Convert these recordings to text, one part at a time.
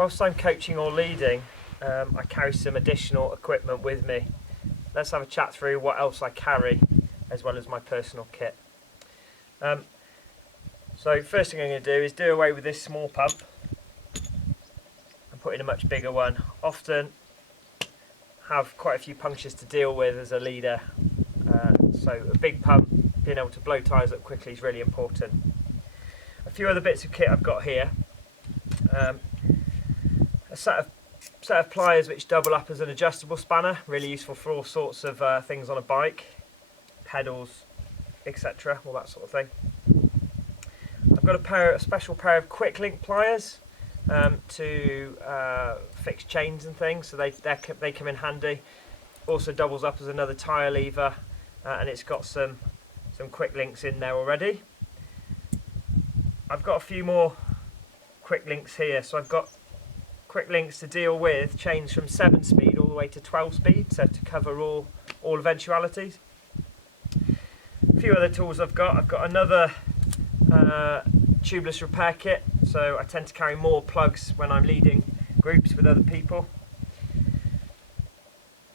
Whilst I'm coaching or leading, I carry some additional equipment with me. Let's have a chat through what else I carry as well as my personal kit. So first thing I'm going to do is do away with this small pump and put in a much bigger one. Often have quite a few punctures to deal with as a leader, so a big pump, being able to blow tyres up quickly is really important. A few other bits of kit I've got here. A set of pliers which double up as an adjustable spanner, really useful for all sorts of things on a bike, pedals, etc., all that sort of thing. I've got a special pair of quick link pliers to fix chains and things, so they come in handy. Also doubles up as another tyre lever, and it's got some quick links in there already. I've got a few more quick links here, so I've got quick links to deal with chains from 7 speed all the way to 12 speed, so to cover all eventualities. A few other tools I've got another tubeless repair kit, so I tend to carry more plugs when I'm leading groups with other people.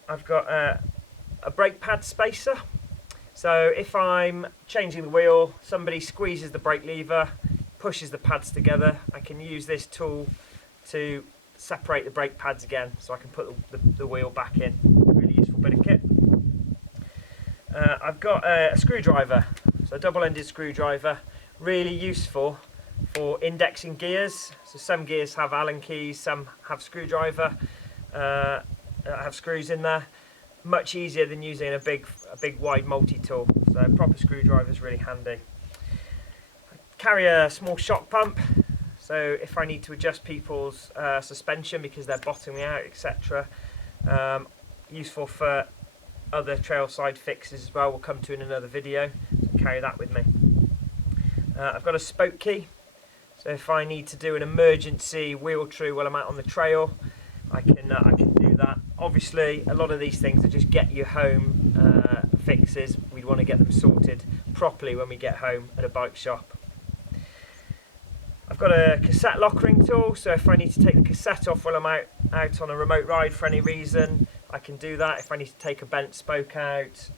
I've got a brake pad spacer, so if I'm changing the wheel, somebody squeezes the brake lever, pushes the pads together, I can use this tool to separate the brake pads again, so I can put the wheel back in. Really useful bit of kit. I've got a screwdriver, so a double-ended screwdriver, really useful for indexing gears. So some gears have Allen keys, some have screwdriver, have screws in there. Much easier than using a big wide multi-tool. So a proper screwdriver is really handy. I carry a small shock pump, so if I need to adjust people's suspension because they're bottoming out, etc. Useful for other trail side fixes as well, we'll come to in another video, so carry that with me. I've got a spoke key, so if I need to do an emergency wheel true while I'm out on the trail, I can do that. Obviously a lot of these things are just get you home fixes. We'd want to get them sorted properly when we get home at a bike shop. I've got a cassette lockering tool, so if I need to take the cassette off while I'm out on a remote ride for any reason, I can do that. If I need to take a bent spoke out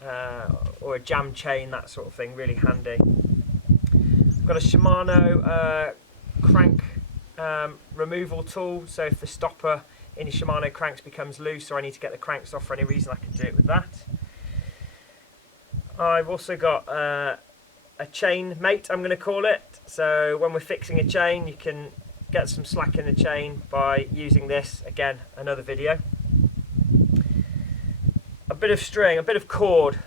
or a jam chain, that sort of thing, really handy. I've got a Shimano crank removal tool, so if the stopper in your Shimano cranks becomes loose or I need to get the cranks off for any reason, I can do it with that. I've also got a chain mate, I'm going to call it. So when we're fixing a chain, you can get some slack in the chain by using this. Again, another video. A bit of string, a bit of cord,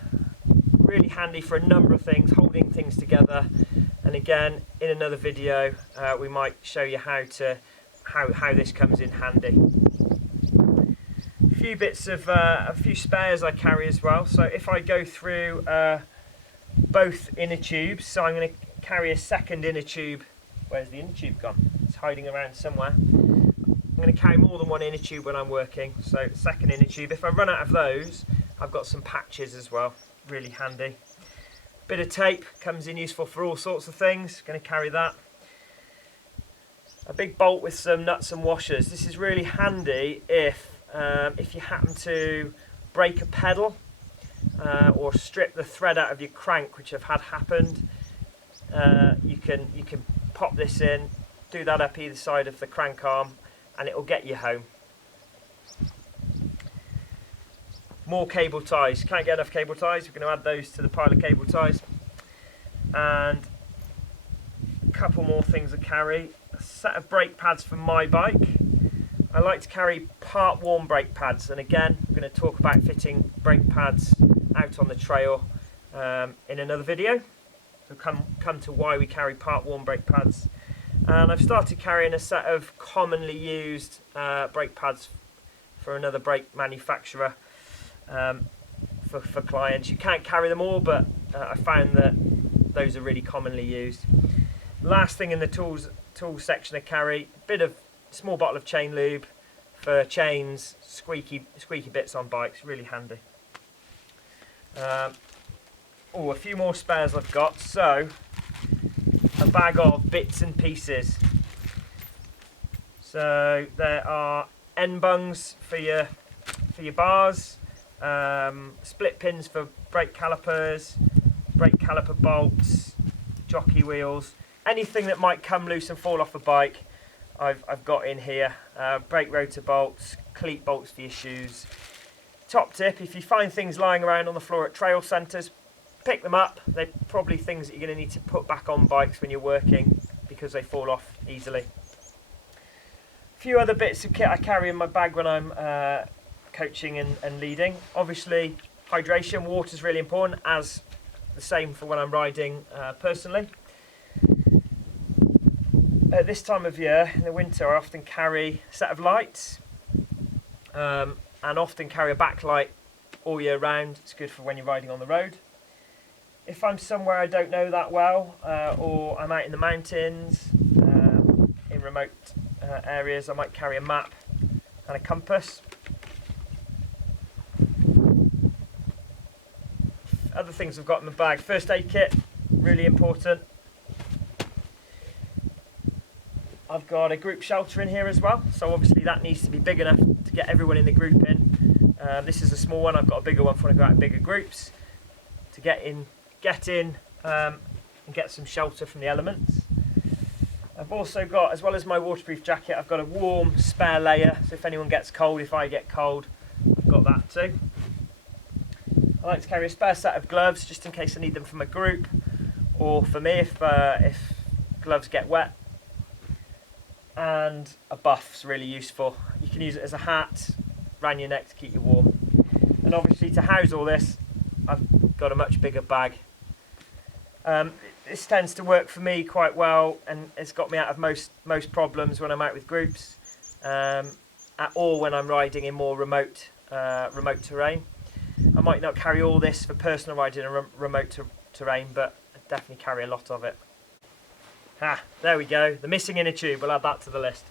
really handy for a number of things, holding things together. And again, in another video, we might show you how this comes in handy. A few spares I carry as well. So if I go through both inner tubes, so I'm going to carry a second inner tube. Where's the inner tube gone? It's hiding around somewhere. I'm going to carry more than one inner tube when I'm working, so second inner tube. If I run out of those, I've got some patches as well, really handy. Bit of tape comes in useful for all sorts of things, going to carry that. A big bolt with some nuts and washers. This is really handy if you happen to break a pedal or strip the thread out of your crank, which I've had happened. You can pop this in, do that up either side of the crank arm, and it will get you home. More cable ties. Can't get enough cable ties. We're going to add those to the pile of cable ties. And a couple more things to carry. A set of brake pads for my bike. I like to carry part-worn brake pads, and again, we're going to talk about fitting brake pads out on the trail in another video. So come to why we carry part-worn brake pads. And I've started carrying a set of commonly used brake pads for another brake manufacturer for clients. You can't carry them all, but I found that those are really commonly used. Last thing in the tools section I carry, small bottle of chain lube for chains, squeaky bits on bikes, really handy. A few more spares I've got. So a bag of bits and pieces. So there are end bungs for your bars, split pins for brake calipers, brake caliper bolts, jockey wheels, anything that might come loose and fall off a bike. I've got in here. Brake rotor bolts, cleat bolts for your shoes. Top tip, if you find things lying around on the floor at trail centres, pick them up. They're probably things that you're going to need to put back on bikes when you're working because they fall off easily. A few other bits of kit I carry in my bag when I'm coaching and leading. Obviously, hydration, water is really important, as the same for when I'm riding personally. At this time of year, in the winter, I often carry a set of lights and often carry a backlight all year round. It's good for when you're riding on the road. If I'm somewhere I don't know that well, or I'm out in the mountains, in remote areas, I might carry a map and a compass. Other things I've got in my bag, first aid kit, really important. I've got a group shelter in here as well, so obviously that needs to be big enough to get everyone in the group in. This is a small one, I've got a bigger one for when I go out in bigger groups to get in and get some shelter from the elements. I've also got, as well as my waterproof jacket, I've got a warm spare layer, so if anyone gets cold, if I get cold, I've got that too. I like to carry a spare set of gloves just in case I need them for my group, or for me if gloves get wet. And a buff's really useful. You can use it as a hat around your neck to keep you warm. And obviously to house all this, I've got a much bigger bag. This tends to work for me quite well, and it's got me out of most problems when I'm out with groups, or when I'm riding in more remote terrain. I might not carry all this for personal riding in remote terrain, but I definitely carry a lot of it. There we go, the missing inner tube, we'll add that to the list.